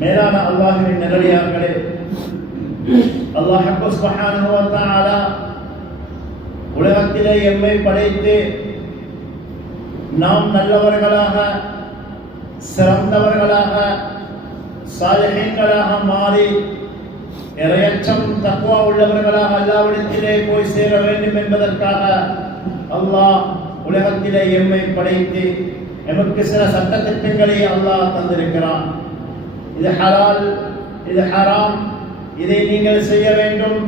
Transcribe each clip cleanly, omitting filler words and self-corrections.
மேலான அல்லாஹ்வின் நல்லடியார்களே, அல்லாஹ் சுப்ஹானஹு வ தஆலா உலகத்திலே எம்மை படைத்து நாம் நல்லவர்களாக, சிறந்தவர்களாக, சாலிஹீன்களாக மாறி இறையச்சம் தக்வா உள்ளவர்களாக அல்லாஹ்விடத்திலே போய் சேர வேண்டும் என்பதற்காக அல்லாஹ் உலகத்திலே எம்மை படைத்து எமக்கு சில சட்ட திட்டங்களை அல்லாஹ் தந்திருக்கிறான். இது ஹலால், இது ஹராம், இதை நீங்கள் செய்ய வேண்டும்,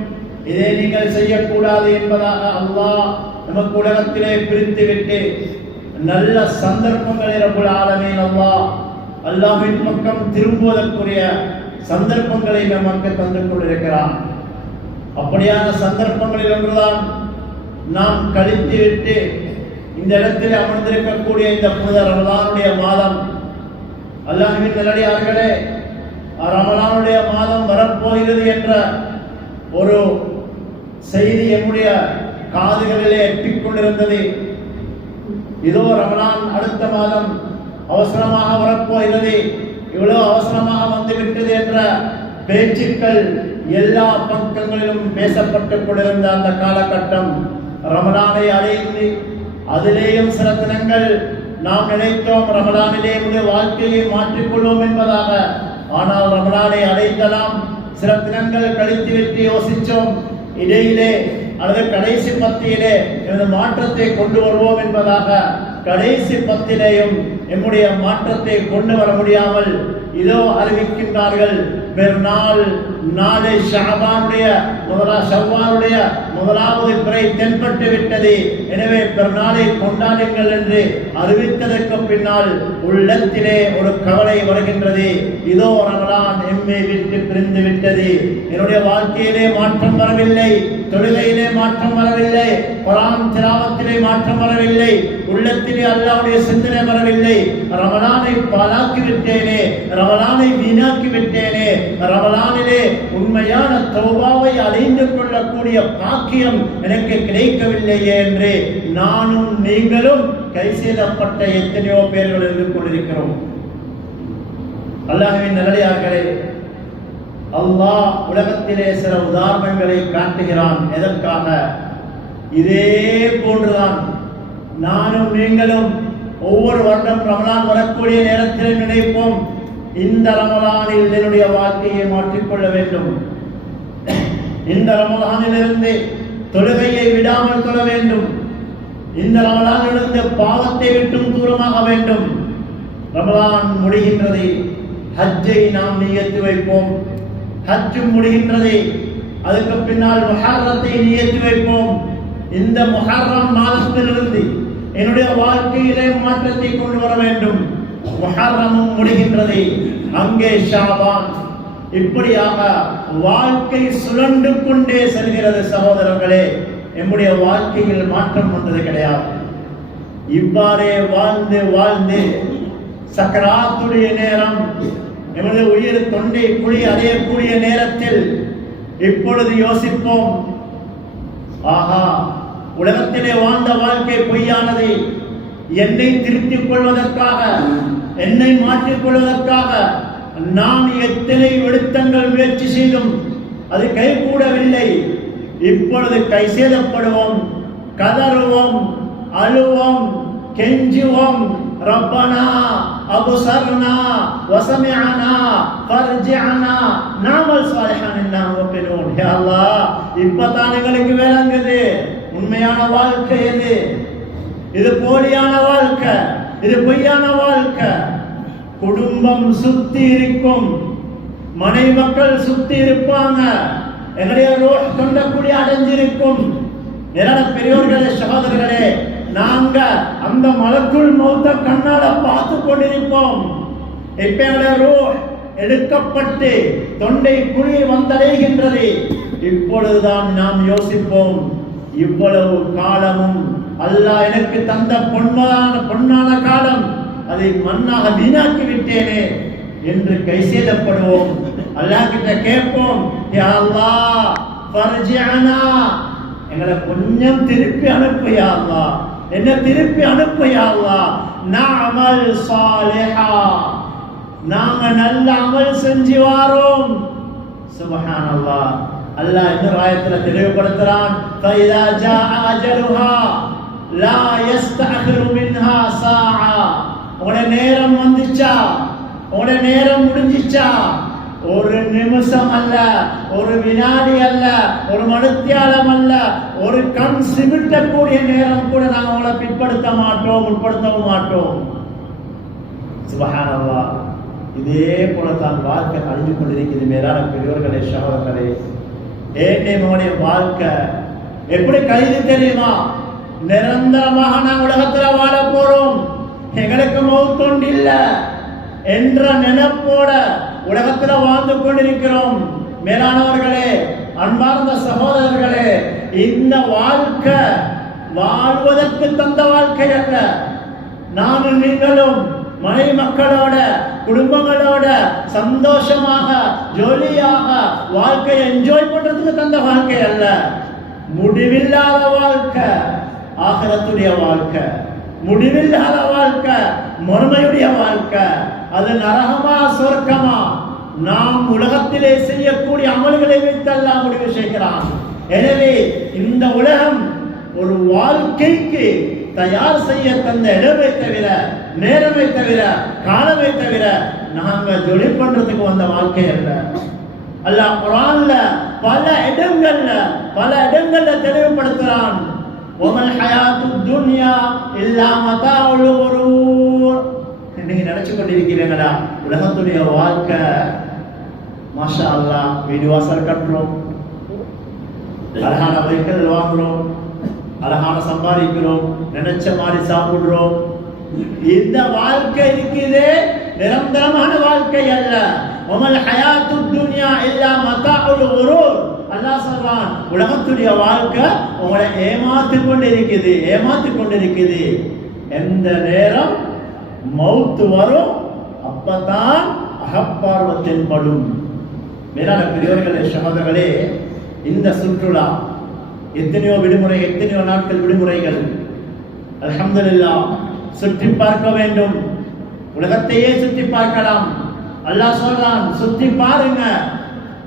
இதை நீங்கள் செய்யக்கூடாது என்பதாக அல்லாஹ் நமக்கு உலகத்திலே பிரித்து விட்டு நல்ல சந்தர்ப்பங்களை ரப்புல் ஆலமீன் அல்லாஹ்வின் பக்கம் திரும்புவதற்குரிய சந்தர்ப்பங்களை நமக்கு தந்து கொண்டிருக்கிறான். அப்படியான சந்தர்ப்பங்களில் ஒன்றுதான் நாம் கழித்து விட்டு இந்த இடத்தில் அமர்ந்திருக்கக்கூடிய இந்த புனித ரமலானுடைய மாதம். அல்லாஹ்வின் நல்லடியார்களே, ரமலானுடைய மாதம் வரப்போகிறது என்ற ஒரு செய்தி என்னுடைய காதுகளிலே எட்டிக் கொண்டிருந்தது. இதோ ரமலான் அடுத்த மாதம் அவசரமாக வரப்போகிறது, இவ்வளவு அவசரமாக வந்துவிட்டது என்ற பேச்சுக்கள் எல்லா பக்கங்களிலும் பேசப்பட்டுக் கொண்டிருந்த அந்த காலகட்டம் ரமலானை அடைந்து அதிலேயும் சில தினங்கள் நாம் நினைத்தோம் ரமலானிலே வாழ்க்கையை மாற்றிக்கொள்வோம் என்பதாக. ஆனால் ரமலானை அடைந்தலாம் சில தினங்கள் கழித்து விட்டு யோசித்தோம், இடையிலே அல்லது கடைசி பத்தியிலே எனது மாற்றத்தை கொண்டு வருவோம் என்பதாக. கடைசி பத்திலேயும் நம்முடைய மாற்றத்தை கொண்டு வர முடியாமல் இதோ அறிவிக்கின்றார்கள், பெருநாள் நாளை ஷஅபானுடைய ஷவ்வாலுடைய முதலாவது பிறை தென்பட்டு விட்டது, எனவே பெருநாளை கொண்டாடுங்கள் என்று அறிவித்ததற்கு பின்னால் உள்ளத்திலே ஒரு கவலை வருகின்றது. இதோ ரமலான் எம்மை விட்டு பிரிந்து விட்டது, என்னுடைய வாழ்க்கையிலே மாற்றம் வரவில்லை, தொழுகையிலே மாற்றம் வரவில்லை, குர்ஆன் திலாவத்திலே மாற்றம் வரவில்லை, உள்ளத்திலே அல்லாஹ்வுடைய சிந்தனை வரவில்லை. ரமலானை பாழாக்கி விட்டேனே, ரமலானை வீணாக்கி விட்டேனே, ரமலானிலே உண்மையான தௌபாவை அடைந்து கொள்ளக்கூடிய பாக்கியம் எனக்கு கிடைக்கவில்லையே என்று நானும் நீங்களும் கை செய்தப்பட்ட எத்தனையோ பேர்கள் இருந்து கொண்டிருக்கிறோம். அல்லாஹ்வின் நல்லடியார்களே, அல்லாஹ் உலகத்திலே சில உதாரணங்களை காட்டுகிறான். எதற்காக? இதே போன்றுதான் நானும் நீங்களும் ஒவ்வொரு வருடம் ரமலான் வரக்கூடிய நேரத்தில் நினைப்போம், இந்த ரமலானில் என்னுடைய வாழ்க்கையை மாற்றிக்கொள்ள வேண்டும், இந்த ரமலானிலிருந்து தொழுகையை விடாமல் தொழ வேண்டும், இந்த ரமலானிலிருந்து பாவத்தை விட்டும் தூரமாக வேண்டும். ரமலான் முடிகின்றது, ஹஜ்ஜை நாம் நியத்து வைப்போம், ஹஜ்ஜும் முடிகின்றது, அதுக்கு பின்னால் முஹர்ரத்தை நியத்து வைப்போம். இந்த முஹர்ரம் மாதத்திலிருந்து என்னுடைய வாழ்க்கையிலே மாற்றத்தை கொண்டு வர வேண்டும். முஹர்ரமும் முடிகின்றது, அங்கே ஷாபான். இப்படியாக வாழ்க்கை சுழண்டு கொண்டே செல்கிறது. சகோதரர்களே, நம்முடைய வாழ்க்கையில் மாற்றம் வந்தது கிடையாது. இவ்வாறே வாழ்ந்து வாழ்ந்து சக்கராத்துடைய நேரம், எமது உயிர் தொண்டை குழி அடையக்கூடிய நேரத்தில் இப்பொழுது யோசிப்போம், ஆஹா, உலகத்திலே வாழ்ந்த வாழ்க்கை பொய்யானது, என்னை திருத்திக் கொள்வதற்காக, என்னை மாற்றிக் கொள்வதற்காக நாம் எத்தனை விடுத்தங்கள் முயற்சி செய்தும் அது கைகூடவில்லை. இப்பொழுது கை சேதப்படுவோம், கதறுவோம், அழுவோம், கெஞ்சுவோம். ரப்பனா அபுசர்னா வசமிஅனா ஃபர்ஜிஅனா நஅமல் சாலிஹான் இன்னா முகினூன். யா அல்லாஹ், இப்பதான் எங்களுக்கு விளங்குது உண்மையான வாழ்க்கை எது, இது போலியான வாழ்க்கை, இது பொய்யான வாழ்க்கை. குடும்பம் சுத்தி இருக்கும், மனைவி மக்கள் சுத்தி இருப்பாங்க, என்னுடைய ரோஹ் தொண்டக்குடி அடைஞ்சிருக்கும். நிறைய பெரியோர்களே, சகோதரர்களே, நாங்க அந்த மலக்குள் மௌத்த கண்ணால பார்த்து கொண்டிருப்போம். இப்ப என்னுடைய ரோஹ் எடுக்கப்பட்டு தொண்டை குழி வந்தடைகின்றது. இப்பொழுதுதான் நாம் யோசிப்போம், இவ்வளவு காலமும் அல்லாஹ் எனக்கு தந்த பொன்னான காலம், அதை மண்ணாக வீணாக்கி விட்டேனே என்று கை சேதப்படுவோம். அல்லாஹ் கிட்ட கேட்போம், யா அல்லாஹ் ஃபர்ஜிஅனா, எங்களை கொஞ்சம் திருப்பி அனுப்பு யா அல்லாஹ், என்ன திருப்பி அனுப்பு யா அல்லாஹ், நஅமல் சாலிஹா, நாங்க நல்ல அமல் செஞ்சு வாரோம். சுப்ஹானல்லாஹ். அல்லாஹ் இன்னொரு ஆயத்துல தெளிவுபடுத்துறான், ஃபைதா ஜாஅ அஜலுஹா லா யஸ்தஅகிரு மின்ஹா சாஆ. உங்களுடைய நேரம் வந்துச்சா, உங்களுடைய நேரம் முடிஞ்சிச்சா, ஒரு நிமிஷம் அல்ல, ஒரு வினாடி அல்ல, ஒரு மணித்தியாலம் அல்ல, ஒரு கண் சிமிட்டக்கூடிய நேரம் கூட நாங்கள் உங்களை பிற்படுத்த மாட்டோம், உட்படுத்தவும் மாட்டோம். சுப்ஹானல்லாஹ். இதே போலத்தான் வாழ்க்கை அழிஞ்சு கொண்டிருக்கிறது. மேலான பெரியோர்களே, சகோதரர்களே, நம்முடைய வாழ்க்கை எப்படி கழிது தெரியுமா? நிரந்தரமாக நாங்கள் உலகத்துல வாழ போறோம், எங்களுக்கு மௌத்தொண்டு இல்ல என்ற நினைப்போட உலகத்துல வாழ்ந்து கொண்டிருக்கிறோம். மேலானவர்களே, அன்பார்ந்த சகோதரர்களே, இந்த வாழ்க்கை வாழ்வதற்கு தந்த வாழ்க்கை அல்ல. நானும் நீங்களும் மனைவி மக்களோட குடும்பங்களோட சந்தோஷமாக ஜொலியாக வாழ்க்கையை என்ஜாய் பண்றதுக்கு தந்த வாழ்க்கை அல்ல. முடிவில்லாத வாழ்க்கை ஆகிரத்துடைய வாழ்க்கை, முடிவில்லாத வாழ்க்கை மறுமையுடைய வாழ்க்கை. அது நரகமா சொர்க்கமா? நாம் உலகத்திலே செய்யக்கூடிய அமல்களை வைத்தெல்லாம் முடிவு செய்கிறான். எனவே இந்த உலகம் ஒரு வாழ்க்கைக்கு தயார் செய்ய தந்த இடமே தவிர, நேரமே தவிர, காலமே தவிர நாங்க ஜொலி பண்றதுக்கு வந்த வாழ்க்கை அல்ல. அல்லாஹ் குர்ஆன்ல பல இடங்கள்ல தெளிவுபடுத்துறான், வமல் ஹயாத்துத் துன்யா இல்லா மதாஉல் குரூர். நீங்க நினைச்சு கொண்டிருக்கிறீங்களா உலகத்துடைய வாழ்க்கை மாஷா அல்லாஹ் வீடு வாசல் கட்டுறோம், அழகான வெஹிக்கிள் வாங்குறோம், அழகான சம்பாதிக்கிறோம், நினைச்ச மாதிரி சாப்பிடுறோம், இந்த வாழ்க்கை இருக்குதே நிரந்தரமான வாழ்க்கை அல்ல. வமல் ஹயாத்துத் துன்யா இல்லா மதாஉல் குரூர். அல்லாஹ் சொல்றான், உலகத்துடைய வாழ்க்கை உங்களை ஏமாத்திக் கொண்டிருக்குது. எந்த நேரம் மௌத்து வரும் அப்பதான் அகப்பார்வத்தின் படும். மேலான பெரியவர்களே, சகோதரர்களே, இந்த சுற்றுலா எத்தனையோ விடுமுறை, எத்தனையோ நாட்கள் விடுமுறைகள், அல்ஹம்துலில்லாஹ் சுற்றி பார்க்க வேண்டும். உலகத்தையே சுற்றி பார்க்கலாம். அல்லாஹ் சொல்றான், சுற்றி பாருங்க.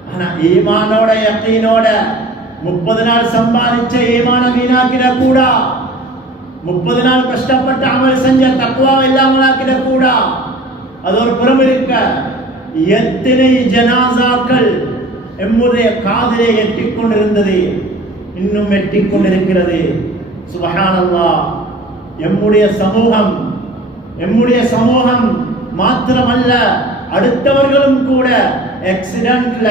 ஆனா ஈமானோட யக்கீனோட 30 நாள் சம்பாதிச்ச ஈமான வீணாக்கிட கூடா, 30 நாள் கஷ்டப்பட்டு அமல் செஞ்ச தக்வாவை இல்லாமலாக்கிட கூடா. அது ஒரு புறம் இருக்க, எத்தனை ஜனாசாக்கள் எம்முடைய காதிலே எட்டிக் கொண்டிருந்தது, இன்னும் எட்டிக் கொண்டிருக்கிறது. சுப்ஹானல்லாஹ். எம்முடைய சமூகம் மாத்திரமல்ல, அடுத்தவர்களும் கூட ஆக்சிடென்ட்ல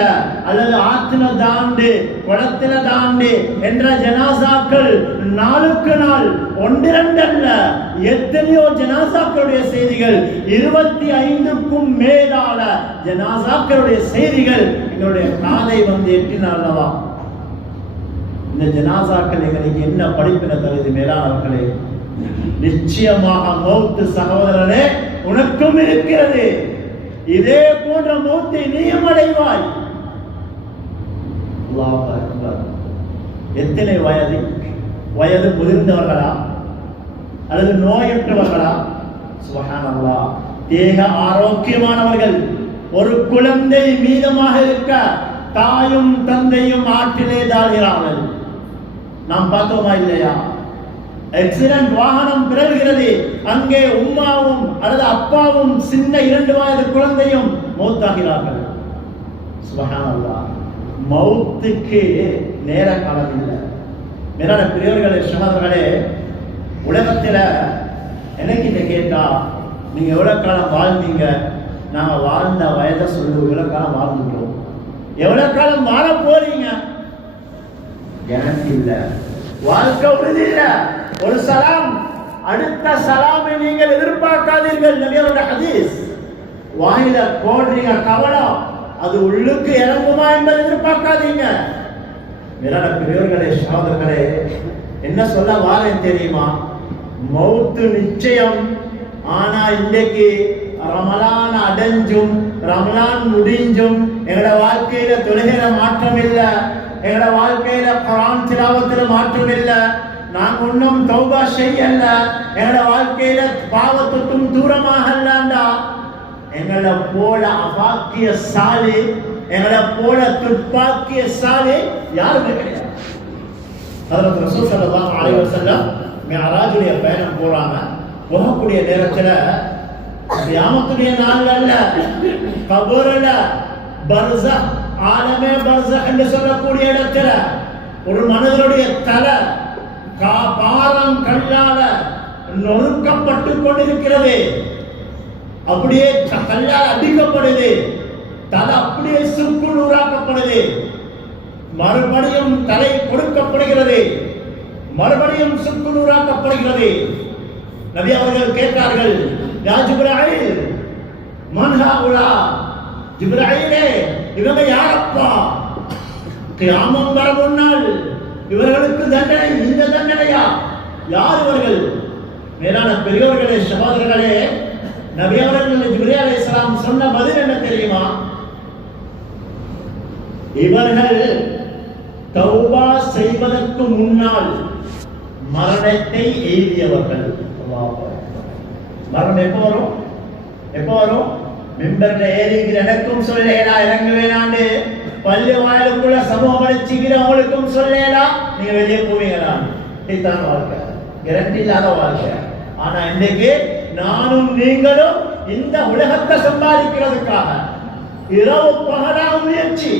அல்லது ஆத்துல தாண்டு குளத்துல தாண்டு என்ற ஜனாசாக்கள் நாளுக்கு நாள் 1-2 அல்ல, எத்தனையோ ஜனாசாக்களுடைய செய்திகள், 25க்கும் மேலான ஜனாசாக்களுடைய செய்திகள் எங்களுடைய காதை வந்து எட்டின அல்லவா? இந்த ஜனாசாக்கள் எங்களுக்கு என்ன படிப்பினை தருது? மேலானவர்களே, நிச்சயமாக மௌத்து சகோதரனே உனக்கும் இருக்கிறது. இதே போன்ற மௌத்தை நீயும் அடைவாய். அல்லாஹ் அக்பர். எத்தனை வயது முதிர்ந்தவர்களா அல்லது நோயற்றவர்களா? சுப்ஹானல்லாஹ். தேக ஆரோக்கியமானவர்கள். ஒரு குழந்தை மீதமாக இருக்க தாயும் தந்தையும் ஆற்றிலே தாழ்கிறார்கள். நாம் பார்த்தோமா இல்லையா? ஆக்சிடென்ட் வாகனம் பிறழ்கிறது, அங்கே உம்மாவும் அல்லது அப்பாவும் சின்ன 2 வயது குழந்தையும் மௌத்தாகிறார்கள். சுப்ஹானல்லாஹ். மௌத்துக்கு நேர காலம் இல்லை. மேலான பெரியவர்களே, சகோதரர்களே, உலகத்துல எனக்கு இதை கேட்டா நீங்க எவ்வளவு காலம் வாழ்ந்தீங்க? நாங்க வாழ்ந்த வயதை சொல்லுவோம், எவ்வளவு காலம் வாழ்ந்துட்டோம், எவ்வளவு காலம் வாழ போறீங்க? எனக்கு இல்ல, வாழ்க்கை உறுதி இல்ல. ஒரு சலாம், அடுத்த சலாமை நீங்கள் எதிர்பார்க்காதீர்கள். நபியோட ஹதீஸ். வாயில போடுறீங்க கவலம், அது உள்ளுக்கு இறங்குமா என்பதை எதிர்பார்க்காதீங்க. மேலான பெரியவர்களே, சகோதரர்களே, என்ன சொல்ல வாரேன் தெரியுமா? மௌத்து நிச்சயம். ஆனா இன்றைக்கு ரமலான் அடைஞ்சும் ரமலான் முடிஞ்சும் எங்களோட வாழ்க்கையில தொழுகையில மாற்றம் இல்லை, எங்களோட வாழ்க்கையில குர்ஆன் திலாவத்துல மாற்றம் இல்லை, நாங்க ஒன்றும் தௌபா செய்யல, எங்களோட வாழ்க்கையில பாவத்துக்கும் தூரமாக இல்லண்டா எங்களை போல அபாக்கியசாலி, எங்களை போல துப்பாக்கியசாலி யாருமே கிடையாது. ஹஜ்ரத் ரசூல் ஸல்லல்லாஹு அலைஹி வஸல்லம் மிஅராஜுடைய பயணம் போறாங்க. போகக்கூடிய நேரத்துல கியாமத்துடைய நாள் அல்ல, கபர்ல பர்ஸஹ், ஆலமே பர்ஸஹ் என்று சொல்லக்கூடிய இடத்துல ஒரு மனிதனுடைய தலை பாரம் கல்லால நொறுக்கப்பட்டு கொண்டிருக்கிறது. அப்படியே கல்லால் அடிக்கப்படுது, தலை அப்படியே சுக்கு நூறாக்கப்படுது. மறுபடியும் தலை கொடுக்கப்படுகிறது, மறுபடியும் சுக்கு நூறாக்கப்படுகிறது. நபி அவர்கள் கேட்டார்கள், யா ஜிப்ராயில் மன் ஹாஉலா, ஜிப்ராயிலே இவங்க யாரப்பா? கியாமம் வர முன்னால் இவர்களுக்கு தண்டனை, இந்த தண்டனையா? யார் இவர்கள்? மேலான பெரியோர்களே, சகோதரர்களே, நபி அவர்கள் ஜிப்ரீல் அலைஹிஸ்ஸலாம் சொன்ன பதில் என்ன தெரியுமா? இவர்கள் தௌபா செய்வதற்கு முன்னால் மரணத்தை எய்தியவர்கள். மரணம் எப்போ வரும்? எப்போ வரும்? மிம்பர்ல ஏறிக்கிற எனக்கும் சொல்லேடா இறங்க வேணாண்டு, பள்ளி வாயிலுக்குள்ள சமூகம் அடிச்சுக்கிறவங்களுக்கும் சொல்லேடா நீங்க வெளியே போவீங்களா? இதுதான் வாழ்க்கை, கேரண்டி இல்லாத வாழ்க்கை. ஆனா இன்னைக்கு நானும் நீங்களும் இந்த உலகத்தை சம்பாதிக்கிறதுக்காக இரவு பகலாக முயற்சி.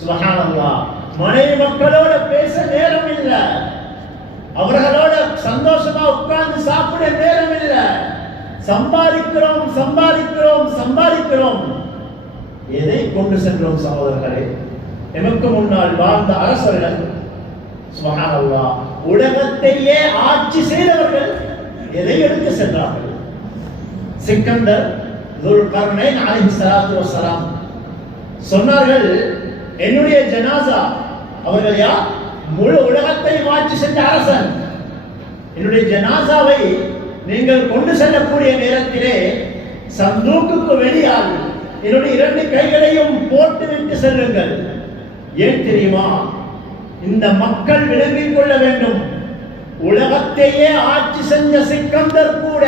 சுப்ஹானல்லாஹ். மனைவி மக்களோட பேச நேரம் இல்ல, அவர்களோட சந்தோஷமா உட்கார்ந்து சாப்பிட நேரம் இல்ல. சம்பாதிக்கிறோம் சம்பாதிக்கிறோம் சம்பாதிக்கிறோம். எதை கொண்டு சென்றோம் சகோதரர்களே? எமக்கு முன்னால் வாழ்ந்த அரசர்கள், சுப்ஹானல்லாஹ், உலகத்தையே ஆட்சி செய்தவர்கள் எதை எடுத்து சென்றார்கள்? சிக்கந்தர் துல்கர்னைன் அலைஹிஸ்ஸலாத்து வஸ்ஸலாம் சொன்னார்கள், என்னுடைய ஜனாசா, அவர்கள் யார்? முழு உலகத்தை ஆட்சி சென்ற அரசன். என்னுடைய ஜனாசாவை நீங்கள் கொண்டு செல்லக்கூடிய நேரத்திலே சந்தூக்குக்கு வெளியால் என்னுடைய 2 கைகளையும் போட்டுவிட்டு செல்லுங்கள். ஏன் தெரியுமா? இந்த மக்கள் விளங்கிக் கொள்ள வேண்டும், உலகத்தையே ஆட்சி செஞ்ச சிக்கந்தர் கூட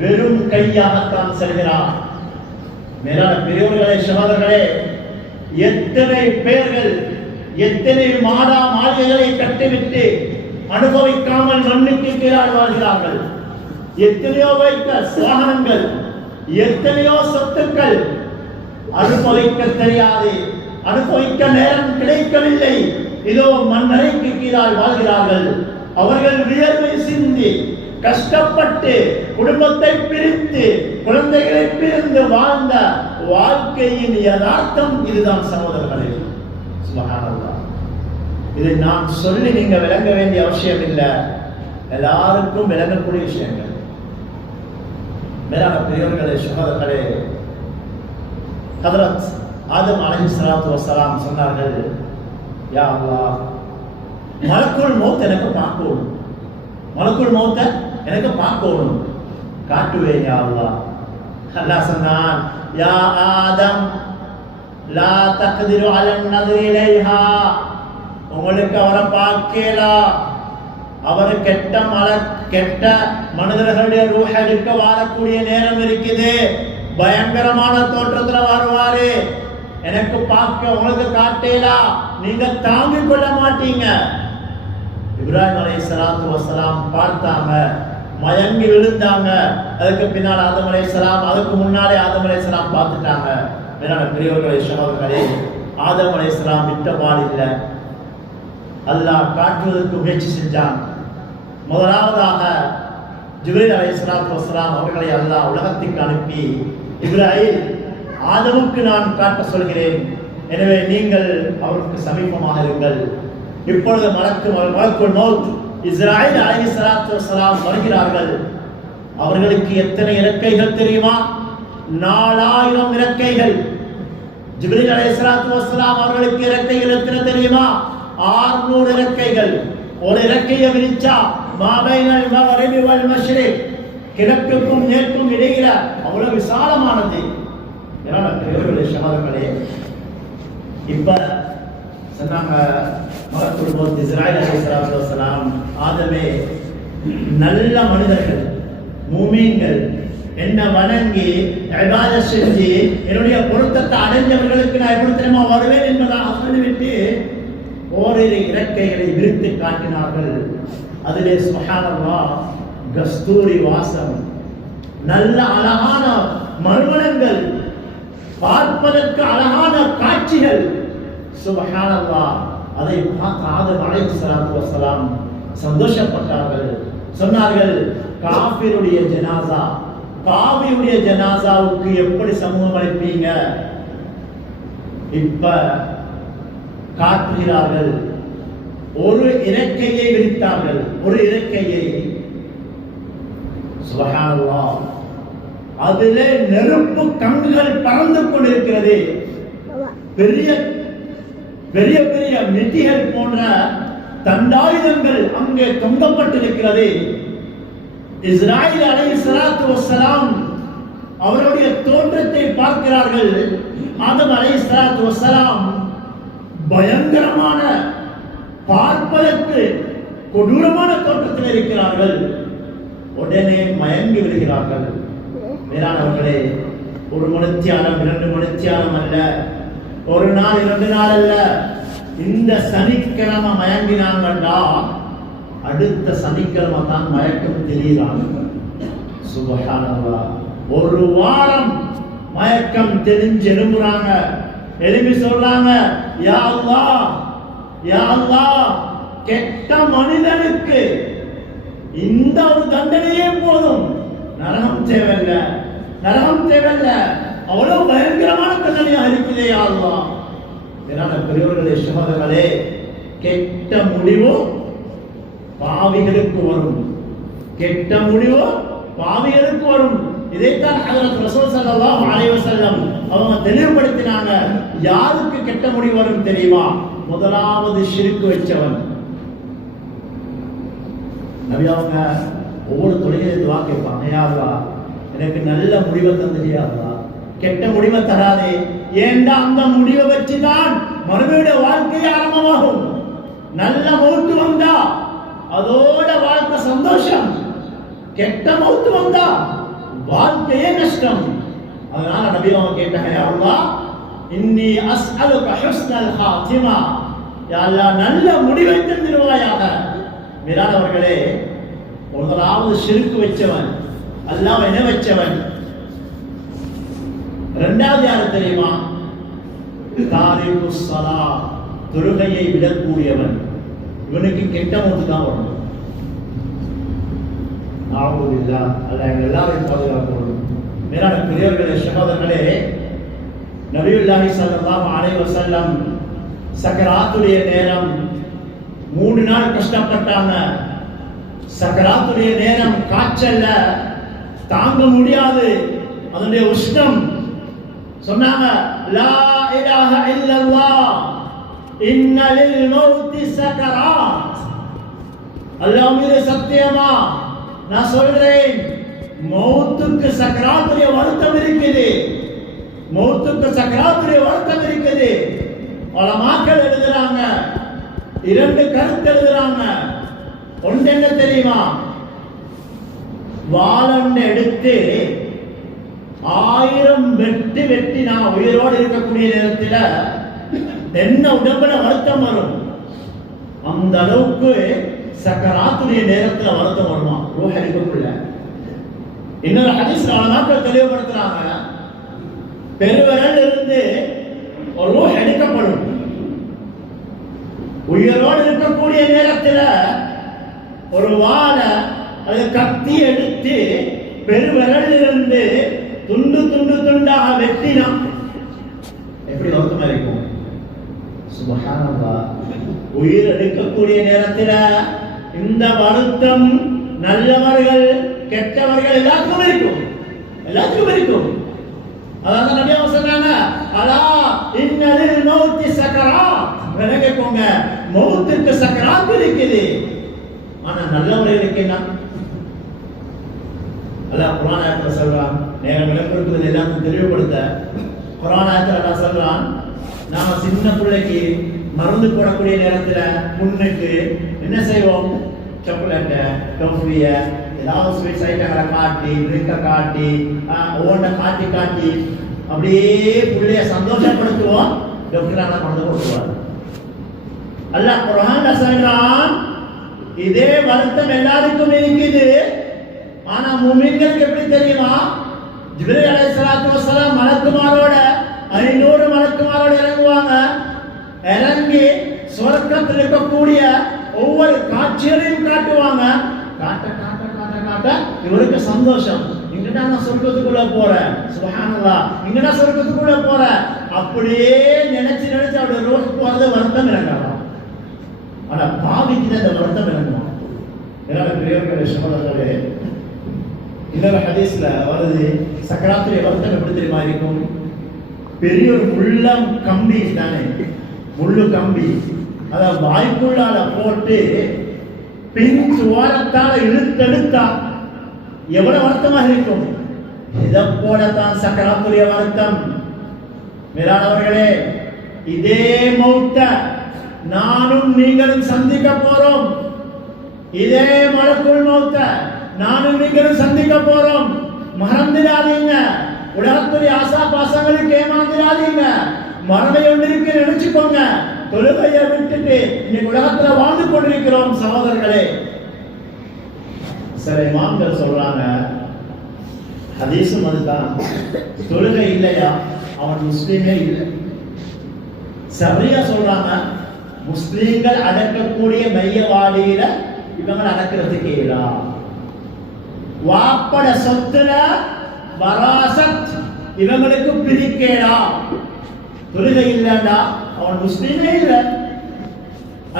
வெறும் கையாகத்தான் செல்கிறார். மேலான பெரியோர்களே, சகோதரர்களே, எத்தனை பேர்கள் எத்தனை மாடா மாளிகைகளை கட்டிவிட்டு அனுபவிக்காமல் மண்ணுக்கு கீழால் வாழ்கிறார்கள். எத்தனையோ வைத்த வாகனங்கள், எத்தனையோ சொத்துக்கள், அனுபவிக்க தெரியாது, அனுபவிக்க நேரம் கிடைக்கவில்லை. இதோ மண்ணறைக்கு கீழால் வாழ்கிறார்கள். அவர்கள் வியர்வை சிந்தி கஷ்டப்பட்டு குடும்பத்தை பிரித்து குழந்தைகளை பிரிந்து வாழ்ந்த வாழ்க்கையின் யதார்த்தம் இதுதான் சகோதரர்களே. சுப்ஹானல்லாஹ். இதை நான் சொல்லி நீங்க விளங்க வேண்டிய அவசியம் இல்லை, எல்லாருக்கும் விளங்கக்கூடிய விஷயங்கள். மேலான பெரியவர்களே, சகோதரர்களே, ஹஜ்ரத் ஆதம் அலைஹிஸ்ஸலாத்து வஸ்ஸலாம் சொன்னார்கள், யா அல்லாஹ், மலக்குல் மௌத் எனக்கு பார்க்கணும், மலக்குல் மௌத்தை எனக்கு பார்க்கணும், காட்டுவேன் யா அல்லாஹ். அல்லாஹ் சொன்னான், யா ஆதம் லா தக்திரு அலன் நத்ரி இலைஹா, உங்களுக்கு அவரை பார்க்கலாம், அவர் கெட்ட மனிதர்களுடைய ரூஹ் எடுக்க வாழக்கூடிய நேரம் இருக்குது, பயங்கரமான தோற்றத்துல வருவாரு, எனக்கு பார்க்க உங்களுக்கு காட்டலாம், நீங்க தாங்கிக் கொள்ள மாட்டீங்க. இப்ராஹிம் அலைஹிஸ்ஸலாத்து வஸ்ஸலாம் பார்த்தாங்க, மயங்கி விழுந்தாங்க. அதுக்கு பின்னால் ஆதம் அலைஹிஸ்ஸலாம், அதுக்கு முன்னாலே ஆதம் அலைஹிஸ்ஸலாம் பார்த்துட்டாங்க. மேலான பெரியவர்களே, சகோதரர்களே, ஆதம் அலைஹிஸ்ஸலாம் விட்ட பாடு இல்லை, அல்லாஹ் காட்டுவதற்கு முயற்சி செஞ்சான். முதலாவதாக ஜிப்ரீல் அலைஹிஸ்ஸலாத்து வஸ்ஸலாம் அவர்களை அல்லாஹ் உலகத்திற்கு அனுப்பி, இப்ராஹிம், ஆதமுக்கு நான் காட்ட சொல்கிறேன், எனவே நீங்கள் அவருக்கு சமீபமாக இருங்கள். இப்பொழுது மலக்குல் மௌத் இஸ்ராயில் அலைஹிஸ்ஸலாத்து வஸ்ஸலாம் வருகிறார்கள். அவர்களுக்கு எத்தனை இறக்கைகள் தெரியுமா? 4000 இறக்கைகள். ஜிப்ரீல் அலைஹிஸ்ஸலாத்து வஸ்ஸலாம் அவர்களுக்கு இறக்கைகள் எத்தனை தெரியுமா? 600 இறக்கைகள். ஒரு இறக்கையை விரிச்சா மாபைனல் மக்ரிபி வல் மஷ்ரிக், கிழக்குக்கும் மேற்கும் இடையில அவ்வளவு விசாலமானது. சகோதரர்களே, இப்ப சொன்னாங்க மலக்குல் மௌத் இஸ்ராயில் அலைஹிஸ்ஸலாத்து வஸ்ஸலாம், ஆதமே, நல்ல மனிதர்கள், மூமீன்கள், என்ன வணங்கி இபாதத் செஞ்சு என்னுடைய பொருத்தத்தை அடைஞ்சவர்களுக்கு நான் எப்படி தெரியுமா வருவேன் என்பதாக சொல்லிவிட்டு ஓரிரு இறக்கைகளை விரித்து காட்டினார்கள். அதிலே சுப்ஹானல்லாஹ் கஸ்தூரி வாசம், நல்ல அழகான மறுமணங்கள், பார்ப்பதற்கு அழகான காட்சிகள். சுப்ஹானல்லாஹ், அதை பார்த்து ஆதம் அலைஹிஸ்ஸலாத்து வஸ்ஸலாம் சந்தோஷப்பட்டார்கள். சொன்னார்கள், காஃபிருடைய ஜனாசா, பாவியுடைய ஜனாசாவுக்கு எப்படி சமூகம் அளிப்பீங்க? இப்ப காட்டுகிறார்கள். ஒரு இறக்கையை விரித்தார்கள், ஒரு இறக்கையை. சுப்ஹானல்லாஹ், அதிலே நெருப்பு கங்குகள் பறந்து கொண்டிருக்கிறது. பெரிய பெரிய பெரிய மெட்டிகள் போன்ற தண்டாயுதங்கள் அங்கே தொங்கப்பட்டிருக்கிறது. இஸ்ராயில் அலைஹிஸ்ஸலாத்து வஸ்ஸலாம் அவருடைய தோற்றத்தை பார்க்கிறார்கள். ஆதம் அலைஹிஸ்ஸலாத்து வஸ்ஸலாம் பயங்கரமான, பார்ப்பதற்கு கொடூரமான தோற்றத்தில் இருக்கிறார்கள். உடனே மயங்கி விடுகிறார்கள். மேலானவர்களே, ஒரு மணித்தியாலம் 2 மணித்தியாலம் அல்ல, ஒரு நாள் 2 நாள் அல்ல, இந்த சனிக்கிழமை மயங்கினாங்கண்டா அடுத்த சனிக்கிழமை தான் மயக்கம் தெரியுறாங்க. சுப்ஹானல்லாஹ், ஒரு வாரம் மயக்கம் தெரிஞ்சு எழும்புறாங்க. எழுப்பி சொல்றாங்க, யா அல்லாஹ், யா அல்லாஹ், கெட்ட மனிதனுக்கு இந்த ஒரு தண்டனையே போதும், நரகம் தேவையில்ல, நரகம் தேவையில்ல, அவ்வளவு பயங்கரமான தண்டனையா இருக்குதே யா அல்லாஹ். இதனால பெரியவர்களே, சகோதரர்களே, கெட்ட முடிவு பாவிகளுக்கு வரும், கெட்ட முடிவு பாவிகளுக்கு வரும். இதைத்தான் ஹஜ்ரத் ரசூல் ஸல்லல்லாஹு அலைஹி வஸல்லம் அவங்க தெளிவுபடுத்தினாங்க. யாருக்கு கெட்ட முடிவு வரும் தெரியுமா? முதலாவது ஷிர்க் வச்சவன். நபி அவங்க ஒவ்வொரு தொழிலையும் துஆ கேட்பாங்க, யா அல்லாஹ், எனக்கு நல்ல முடிவை தந்துடியா அல்லாஹ், கெட்ட முடிவை தராதே. ஏண்டா அந்த முடிவை வச்சுதான் மறுபடிய வாழ்க்கை ஆரம்பமாகும். நல்ல மௌத்து வந்தா அதோட வாழ்க்கை சந்தோஷம், கெட்ட மௌத்து வந்தா வாழ்க்கையே நஷ்டம். அதனால நபி அவங்க கேட்டாங்க, யா அல்லாஹ், இன்னி அஸ்அலுக ஹுஸ்னல் ஹாத்திமா, யா அல்லாஹ், நல்ல முடிவை தந்திருவாயாக. மேலானவர்களே, முதலாவது ஷிர்க் வச்சவன், அல்லாஹ் என்ன வச்சவன். இரண்டாவது யாரு தெரியுமா? தாரிகுஸ் ஸலா, தொழுகையை விடக்கூடியவன். இவனுக்கு கெட்ட மௌத்து தான் வரும். ஆவுதில்லா, அல்லாஹ் எங்கள் எல்லாரையும் பாதுகாக்கணும். மேலான பெரியவர்களே, சகோதரர்களே, நபியுல்லாஹி ஸல்லல்லாஹு அலைஹி வஸல்லம் சக்கராத்துடைய நேரம் 3 நாள் கஷ்டப்பட்டாங்க. சக்கராத்துடைய நேரம் காய்ச்சல்ல தாங்க முடியாது, அதனுடைய உஷ்ணம். சொன்னாங்க, லா இலாஹ இல்லல்லாஹ் இன்ன லில் மௌத்தி சக்கராத். அல்லாஹ் மீது சத்தியமா நான் சொல்றேன், மௌத்துக்கு சக்கராத்துடைய வருத்தம் இருக்குது, மௌத்துக்கு சக்கராத்துடைய வருத்தம் இருக்குது. உலமாக்கள் எழுதுறாங்க, 2 கருத்து எழுதுறாங்க. ஒன்று என்ன தெரியுமா? வாளை எடுத்து 1000 வெட்டி வெட்டி நான் உயிரோடு இருக்கக்கூடிய நேரத்தில் என்ன உடம்புல வருத்தம் வரும், அந்த அளவுக்கு சக்கராத்துடைய நேரத்தில் வருத்தம் வருமா ரூஹ் எடுக்கக்குள்ள. இன்னொரு ஹதீஸ்ல உலமாக்கள் தெளிவுபடுத்துறாங்க, பெருவிரல் இருந்து ஒரு ரூஹ் எடுக்கப்படும். உயிரோடு இருக்கக்கூடிய நேரத்தில் ஒரு வாளை அது கத்தி எடுத்து பெருவிரல் இருந்து துண்டு துண்டு துண்டாக வெட்டினான், எப்படி வருத்தமா இருக்கும்? சுப்ஹானல்லாஹ். உயிர் எடுக்கக்கூடிய நேரத்தில் இந்த வருத்தம் நல்லவர்கள் கெட்டவர்கள் எல்லாத்துக்கும் இருக்கும், எல்லாத்துக்கும் இருக்கும். அதாவது நபி அவங்க சொன்னாங்க, அலா இன்னலில் மௌத்தி சக்கராத், விளங்கிக்கோங்க, மௌத்துக்கு சக்கராத் இருக்குது. ஆனா நல்லவர்களுக்கு என்ன? அல்லாஹ் குர்ஆன் ஆயத்துல சொல்றான், நேரம் விளக்குறது எல்லாத்தையும் தெளிவுபடுத்த குர்ஆன் ஆயத்துல அல்லாஹ் சொல்றான், நாம சின்ன பிள்ளைக்கு மருந்து போடக்கூடிய நேரத்துல முன்னுக்கு என்ன செய்வோம்? சாக்லேட், டாஃபிய ஏதாவது ஸ்வீட்ஸ் ஐட்டங்களை காட்டி ட்ரிங்கை காட்டி ஒவ்வொன்றை காட்டி காட்டி அப்படியே பிள்ளைய சந்தோஷப்படுத்துவோம். டாக்டரான கொண்டு கொடுத்துருவார். அல்லாஹ் குர்ஆன்ல சொல்றான், இதே வருத்தம் எல்லாருக்கும் இருக்குது. ஆனா முஃமின்களுக்கு எப்படி தெரியுமா? ஜிப்ரீல் அலைஹிஸ்ஸலாத்து வஸலாம் மலக்குமாரோட 500 மலக்குமாரோட இறங்குவாங்க. இறங்கி சொர்க்கத்தில் இருக்கக்கூடிய ஒவ்வொரு காட்சிகளையும் காட்டுவாங்க. காட்ட காட்ட காட்ட காட்ட இவருக்கு சந்தோஷம். இங்கடா நான் சொர்க்கத்துக்குள்ள போறேன், சுப்ஹானல்லாஹ், இங்கடா சொர்க்கத்துக்குள்ள போறேன். அப்படியே நினைச்சு நினைச்சு அவருடைய ரூஹ் போறது வருத்தம் இறங்கலாம். ஆனா பாவிக்கு இந்த வருத்தம் இறங்குமா? இதனால பெரியவர்களே சகோதரர்களே, இன்னொரு ஹதீஸ்ல வருது, சக்கராத்துடைய வருத்தம் எப்படி தெரியுமா இருக்கும்? பெரிய ஒரு முள்ளம் கம்பி தானே, முள்ளு கம்பி, அத வாய்க்குள்ளால போட்டு பின் சுவாரத்தால இழுத்தெடுத்தா எவ்வளவு வருத்தமாக இருக்கும். இதை போலத்தான் சக்கராத்துடைய வருத்தம். மேலானவர்களே, இதே மௌத்த நானும் நீங்களும் சந்திக்க போறோம். இதே மலக்குள் மௌத்த நானும் நீங்களும் சந்திக்க போறோம். மறந்துடாதீங்க. உலகத்துடைய ஆசா பாசங்களுக்கு ஏமாந்துடாதீங்க. மரணை ஒன்றிருக்கு நினைச்சுக்கோங்க. தொழுகையை விட்டுட்டு இன்னைக்கு உலகத்துல வாழ்ந்து கொண்டிருக்கிறோம் சகோதரர்களே. சில இமாம்கள் சொல்றாங்க, ஹதீஸும் அதுதான், தொழுகை இல்லையா அவன் முஸ்லீமே இல்லை. சரியா சொல்றாங்க, முஸ்லீம்கள் அடக்கக்கூடிய மையவாடியில இவங்க அடக்கிறதுக்கு இல்லா. வாப்பட சொத்துல வராசத் இவங்களுக்கு பிரிக்கேடா. தொழுகை இல்லைண்டா அவன் முஸ்லீமே இல்லை.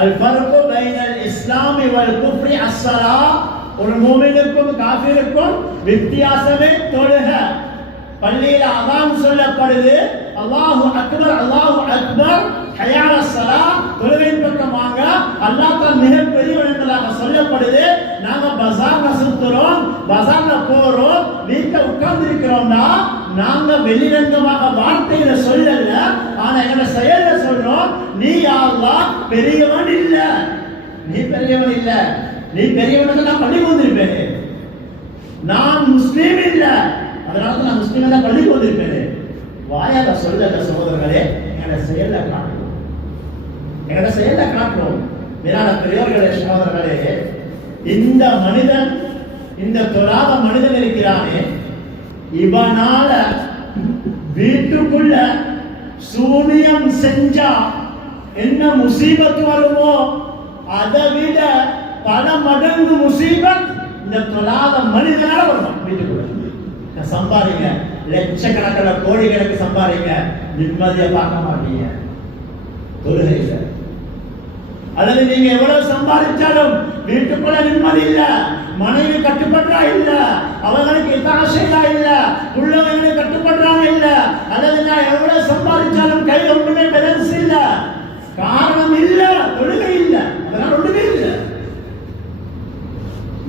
அல் ஃபர்கு பைனல் இஸ்லாமி வல் குஃப்ரி அஸ்ஸலா. ஒரு மூமினுக்கும் காஃபிருக்கும் வித்தியாசமே தொழுகை. பள்ளியில அதான் சொல்லப்படுது, அல்லாஹு அக்பர் அல்லாஹு அக்பர், ஹய்யா அலஸ் ஸலாத், தொழுகையின் பக்கம் வாங்க, அல்லாஹ் தான் மிக பெரியவன் என்பதாக சொல்லப்படுது. நாங்க பஜார்ல சுத்துறோம், பஜார்ல போறோம், வீட்டுல உட்கார்ந்து இருக்கிறோம்னா நாங்க வெளிரங்கமாக வார்த்தையில சொல்லல, ஆனா எங்க செயல்ல சொல்றோம், நீ அல்லாஹ் பெரியவன் இல்ல, நீ பெரியவன் இல்ல, நீ பெரியவன் நான் பள்ளி வந்திருப்பேன், நான் முஸ்லீம் இல்ல, அதனால நான் முஸ்லீம் தான் பள்ளி வந்திருப்பேன். வாயால சொல்லல சகோதரர்களே, எங்க செயல்ல காட்டுறோம், எங்க செயல்ல காட்டுறோம். மேலான பெரியவர்களே சகோதரர்களே, இந்த மனிதன், இந்த தொழாத மனிதன் இருக்கிறானே, இவனால வீட்டுக்குள்ள சூனியம் செஞ்சா என்ன முசீபத் வருமோ அதை விட பல மடங்கு முசீபத் இந்த தொழாத மனிதனால வரும். வீட்டுக்குள்ள சம்பாதிங்க, லட்சக்கணக்கில் கோடிகளுக்கு சம்பாதிங்க, நிம்மதியை பார்க்க மாட்டீங்க தொழுகை இல்லை. அல்லது நீங்க எவ்வளவு சம்பாதிச்சாலும் வீட்டுக்குள்ள நிம்மதி இல்ல, மனைவி கட்டுப்படுறா இல்ல, அவங்களுக்கு இத்தாசையா இல்ல, உள்ளவங்களுக்கு கட்டுப்படுறாங்க இல்ல, அல்லது நான் எவ்வளவு சம்பாதிச்சாலும் கையில் ஒன்றுமே பேலன்ஸ் இல்ல, காரணம் இல்ல, தொழுகை இல்ல, அதனால ஒன்றுமே இல்ல.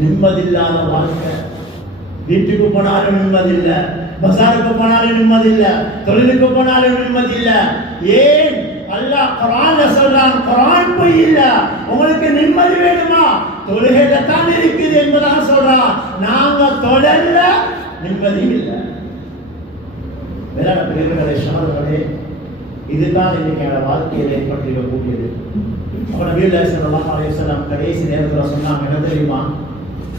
நிம்மதி இல்லாத வாழ்க்கை. வீட்டுக்கு போனாலும் நிம்மதி இல்ல, பஜாருக்கு போனாலும் நிம்மதி இல்ல, தொழிலுக்கு போனாலும் நிம்மதி இல்ல. ஏன்? அல்லாஹ் குர்ஆன்ல சொல்றான், குர்ஆன் பொய் இல்ல. உங்களுக்கு நிம்மதி வேணுமா? தொழுகையில தான் இருக்குது என்பதாக சொல்றான். நாங்க தொழல, நிம்மதி இல்ல. வேற பெரியவர்களே சகோதரர்களே, இதுதான் இன்னைக்கு எங்க வாழ்க்கையில் ஏற்பட்டிருக்கக்கூடியது. அவன் நபிகள் ஸல்லல்லாஹு அலைஹி வஸல்லம் கடைசி நேரத்துல சொன்னாங்க, என்ன தெரியுமா?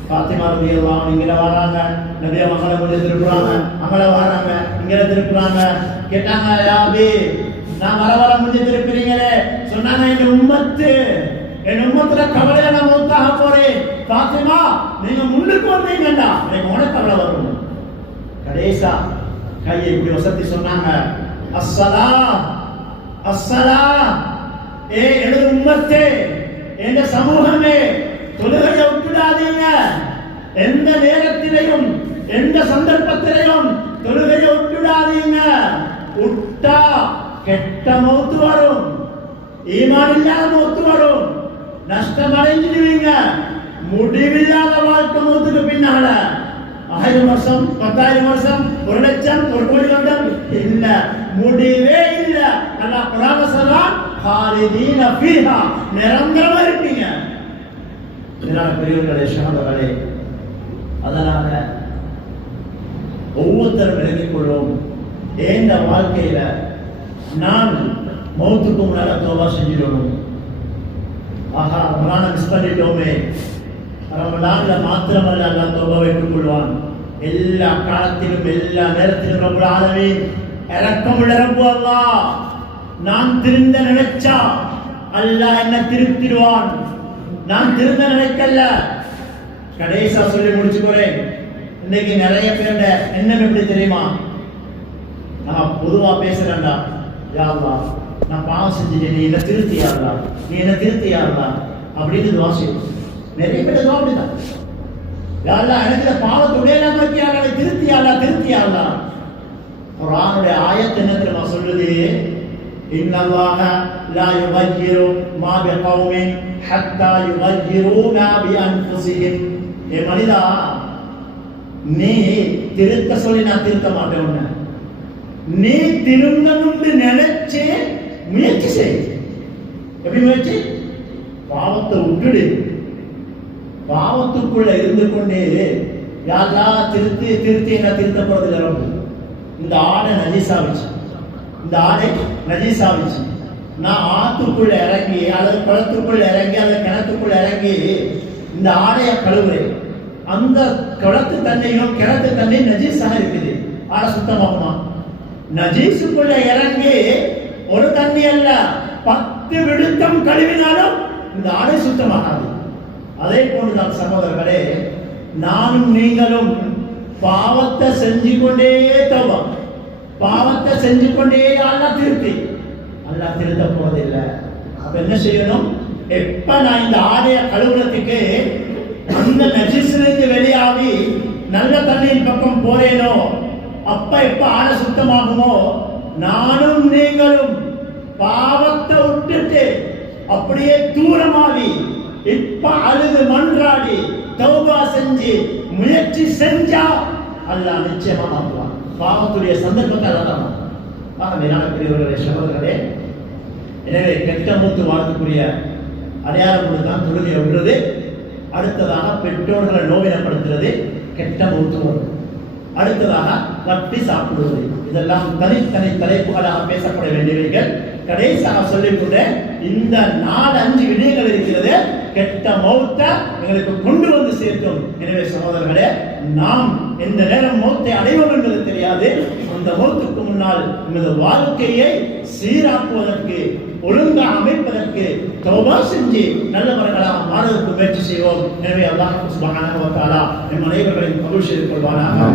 பாத்திமா ரலியல்லாஹு அன்ஹா இங்க வராங்க, நபி அவங்கள கொஞ்சம் திருப்புறாங்க, அங்கள வராங்க, இங்க திருப்புறாங்க. கேட்டாங்க, யா அபி, நான் வர முடிஞ்சு திருப்பிறீங்களே. சொன்னாங்க, என் உம்மத்துல கவலையா நான் மௌத்தாக போறேன். பாத்திமா, நீங்க முன்னுக்கு வந்தீங்கடா, எனக்கு உனக்கு கவலை வரும். கடைசா கையை இப்படி வசதி சொன்னாங்க, அஸ்ஸலா அஸ்ஸலா, எனது உம்மத்தே, என் சமூகமே, தொழுகையை விட்டுடாதீங்க. எந்த நேரத்திலையும் எந்த சந்தர்ப்பத்திலையும் தொழுகையை விட்டுடாதீங்க. விட்டா கெட்ட மௌத்து வரும், ஈமான் இல்லாத மௌத்து வரும், நஷ்டம் அடைஞ்சிடுவீங்க. முடிவில்லாத வாழ்க்கை மௌத்துக்கு பின்னால 1000 வருஷம், 10,000 வருஷம், 1 லட்சம், 1 கோடி வருடம் இல்ல, முடிவே இல்ல. அல்லாஹ் குர்ஆன்ல சொல்றான், ஹாலிதீன ஃபீஹா, நிரந்தரமா இருப்பீங்க. இதனால பெரியவர்களே சகோதரர்களே, ஒவ்வொருத்தரும் விளங்கிக் கொள்வோம். ஏந்த வாழ்க்கையில நான் மௌத்துக்கு முன்னால தௌபா செஞ்சிடணும். ஆஹா, ரமலானை மிஸ் பண்ணிட்டோமே, ரமலான்ல மாத்திரமல்ல அல்லாஹ் தௌபா வைத்துக் கொள்வான். எல்லா காலத்திலும் எல்லா நேரத்திலும் ரப்பல் ஆலமீன் இரக்கமுள்ள ரப்பு அல்லாஹ். நான் திருந்த நினைச்சா அல்லாஹ் என்ன திருத்திடுவான். நான் திருந்த நினைக்கல. கடைசா சொல்லி முடிச்சுக்கிறேன். இன்னைக்கு நிறைய பேருடைய எண்ணம் எப்படி தெரியுமா? நான் பொதுவா பேசுறேன்டா, யா அல்லாஹ் நான் பாவம் செஞ்சுட்டேன், நீ என்ன திருத்தியாருடா, நீ என்ன திருத்தியாருடா அப்படின்னு துவா செய்யும். நிறைய பேர் துவா அப்படிதான். யா அல்லாஹ் எனக்கு இந்த பாவத்துடைய நம்பிக்கையாக திருத்தியாருடா திருத்தியாருடா. குர்ஆனுடைய ஆயத்து என்ன தெரியுமா சொல்லுது? இன்னல்லாஹ லா யுகய்யிரு மா பிகௌமின் ஹத்தா யுகய்யிரு மா பிஅன்ஃபுஸிஹிம். ஏ மனிதா, நீ திருத்த சொல்லி நான் திருத்த மாட்டேன். உன்னை நீ திருந்தணும்னு நினைச்சே முயற்சி செய். எப்படி முயற்சி? பாவத்தை விட்டுடு. பாவத்துக்குள்ள இருந்து கொண்டே யாரெல்லாம் திருத்தி திருத்தி என்ன திருத்த போறது ரொம்ப. இந்த ஆடை நஜீசாவிச்சு, இந்த ஆடை நஜீசாவிச்சு. நான் ஆத்துக்குள்ள இறங்கி அல்லது குளத்துக்குள்ள இறங்கி அல்லது கிணத்துக்குள்ள இறங்கி இந்த ஆடையை கழுவுறேன். அந்த குளத்து தண்ணியும் கிணத்து தண்ணி நஜீஸாக இருக்குது. ஆடை சுத்தமாகுமா? நஜீஸுக்குள்ள இறங்கி ஒரு தண்ணி அல்ல 10 விடுத்தம் கழுவினாலும் இந்த ஆடை சுத்தமாகாது. அதே போன்றுதான் சகோதரர்களே, நானும் நீங்களும் பாவத்தை செஞ்சு கொண்டே தௌபா, பாவத்தை செஞ்சு கொண்டே அல்லாஹ் திருத்தி, அல்லாஹ் திருத்த போறதில்லை. அப்ப என்ன செய்யணும்? எப்ப நான் இந்த ஆடைய கழுவுறதுக்கு அந்த நஜீஸிலிருந்து வெளியாகி நல்ல தண்ணியின் பக்கம் போறேனோ, அப்ப எப்ப ஆடை சுத்தமாகுமோ, நானும் நீங்களும் பாவத்தை விட்டுட்டு அப்படியே தூரமாகி இப்ப அழுது மன்றாடி தௌபா செஞ்சு முயற்சி செஞ்சா அல்லாஹ் நிச்சயமா மாற்றுவான். பாவத்துடைய சந்தர்ப்பத்தை அல்லாஹ் மேலானவர்களே சகோதரர்களே, எனவே கெட்ட மூத்து வாழ்த்துக்குரிய அடையாளம் தான் தொழுகை விடுறது. அடுத்ததாக பெற்றோர்களை நோவினப்படுத்துறது கெட்ட மூத்து வரும். அடுத்ததாக தப்பி சாப்பிடுவது. இதெல்லாம் தனித்தனி தலைப்புகளாக பேசப்பட வேண்டியவைகள். கடைசியாக சொல்லிக்கொண்டு இந்த 4-5 விடயங்கள் இருக்கிறது கெட்ட மௌத்தை எங்களுக்கு கொண்டு வந்து சேர்க்கும். எனவே சகோதரர்களே, நாம் எந்த நேரம் மௌத்தை அடைவோம் என்பது தெரியாது. அந்த மௌத்துக்கு முன்னால் நமது வாழ்க்கையை சீராக்குவதற்கு, ஒழுங்காக அமைப்பதற்கு தௌபா செஞ்சு நல்லவர்களாக மாறுவதற்கு முயற்சி செய்வோம். எனவே அல்லாஹ் சுப்ஹானஹு வ தஆலா நம் அனைவரையும் கபூல் செய்து கொள்வானாக.